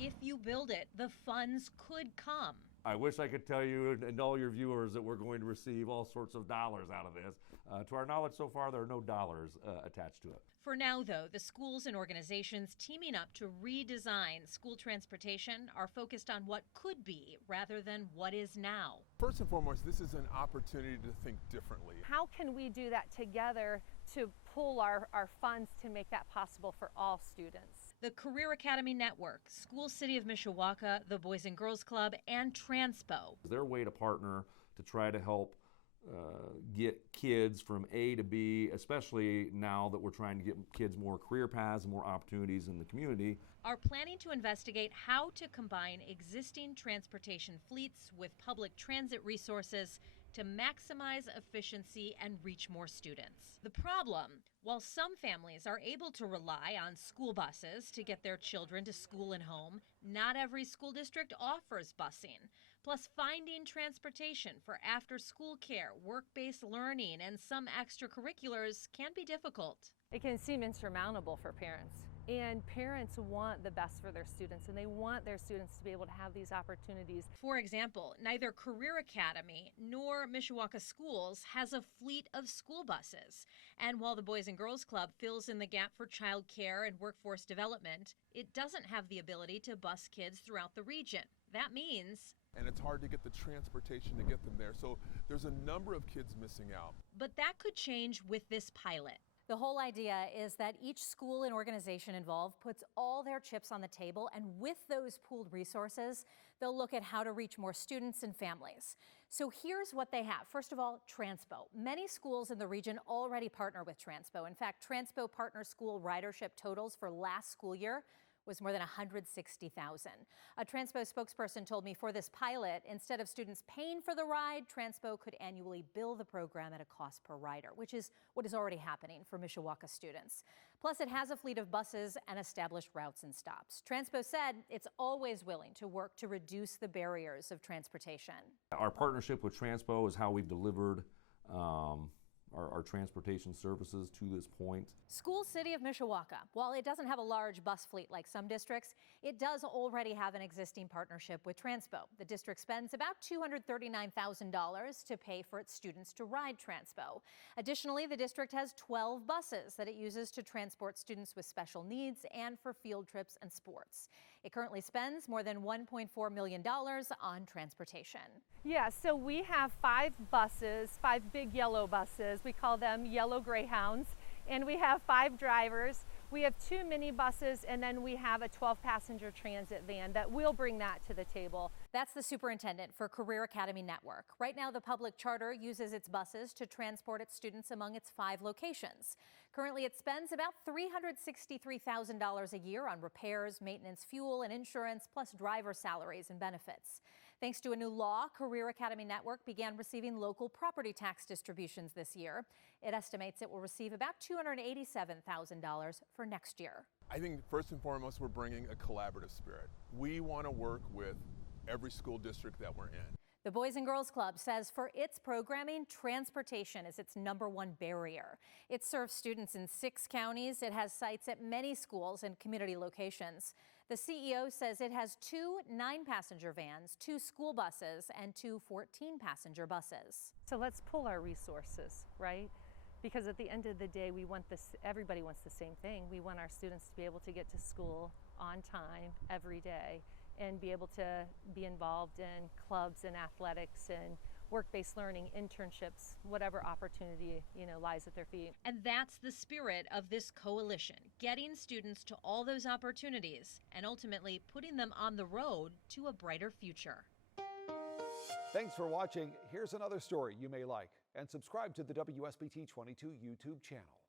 if you build it, the funds could come. I wish I could tell you and all your viewers that we're going to receive all sorts of dollars out of this. To our knowledge so far, there are no dollars attached to it. For now, though, the schools and organizations teaming up to redesign school transportation are focused on what could be rather than what is now. First and foremost, this is an opportunity to think differently. How can we do that together to pool our funds to make that possible for all students? The Career Academy Network, School City of Mishawaka, the Boys and Girls Club, and Transpo. Their way to partner to try to help get kids from A to B, especially now that we're trying to get kids more career paths and more opportunities in the community. Are planning to investigate how to combine existing transportation fleets with public transit resources to maximize efficiency and reach more students. The problem, while some families are able to rely on school buses to get their children to school and home, not every school district offers busing. Plus, finding transportation for after-school care, work-based learning, and some extracurriculars can be difficult. It can seem insurmountable for parents. And parents want the best for their students, and they want their students to be able to have these opportunities. For example, neither Career Academy nor Mishawaka Schools has a fleet of school buses. And while the Boys and Girls Club fills in the gap for child care and workforce development, it doesn't have the ability to bus kids throughout the region. That means and it's hard to get the transportation to get them there. So there's a number of kids missing out. But that could change with this pilot. The whole idea is that each school and organization involved puts all their chips on the table, and with those pooled resources, they'll look at how to reach more students and families. So here's what they have. First of all, Transpo. Many schools in the region already partner with Transpo. In fact, Transpo partner school ridership totals for last school year was more than 160,000. A Transpo spokesperson told me for this pilot, instead of students paying for the ride, Transpo could annually bill the program at a cost per rider, which is what is already happening for Mishawaka students. Plus, it has a fleet of buses and established routes and stops. Transpo said it's always willing to work to reduce the barriers of transportation. Our partnership with Transpo is how we've delivered our transportation services to this point. School City of Mishawaka, while it doesn't have a large bus fleet like some districts, it does already have an existing partnership with Transpo. The district spends about $239,000 to pay for its students to ride Transpo. Additionally, the district has 12 buses that it uses to transport students with special needs and for field trips and sports. It currently spends more than $1.4 million on transportation. Yeah, so we have 5 buses, 5 big yellow buses. We call them yellow Greyhounds, and we have 5 drivers. We have 2 minibuses, and then we have a 12-passenger transit van that will bring that to the table. That's the superintendent for Career Academy Network. Right now, the public charter uses its buses to transport its students among its 5 locations. Currently, it spends about $363,000 a year on repairs, maintenance, fuel, and insurance, plus driver salaries and benefits. Thanks to a new law, Career Academy Network began receiving local property tax distributions this year. It estimates it will receive about $287,000 for next year. I think first and foremost, we're bringing a collaborative spirit. We want to work with every school district that we're in. The Boys and Girls Club says for its programming, transportation is its #1 barrier. It serves students in 6 counties. It has sites at many schools and community locations. The CEO says it has 2 9-passenger vans, 2 school buses, and 2 14-passenger buses. So let's pool our resources, right? Because at the end of the day, we want this, everybody wants the same thing. We want our students to be able to get to school on time every day and be able to be involved in clubs and athletics and work-based learning, internships, whatever opportunity, lies at their feet. And that's the spirit of this coalition, getting students to all those opportunities and ultimately putting them on the road to a brighter future. Thanks for watching. Here's another story you may like, and subscribe to the WSBT 22 YouTube channel.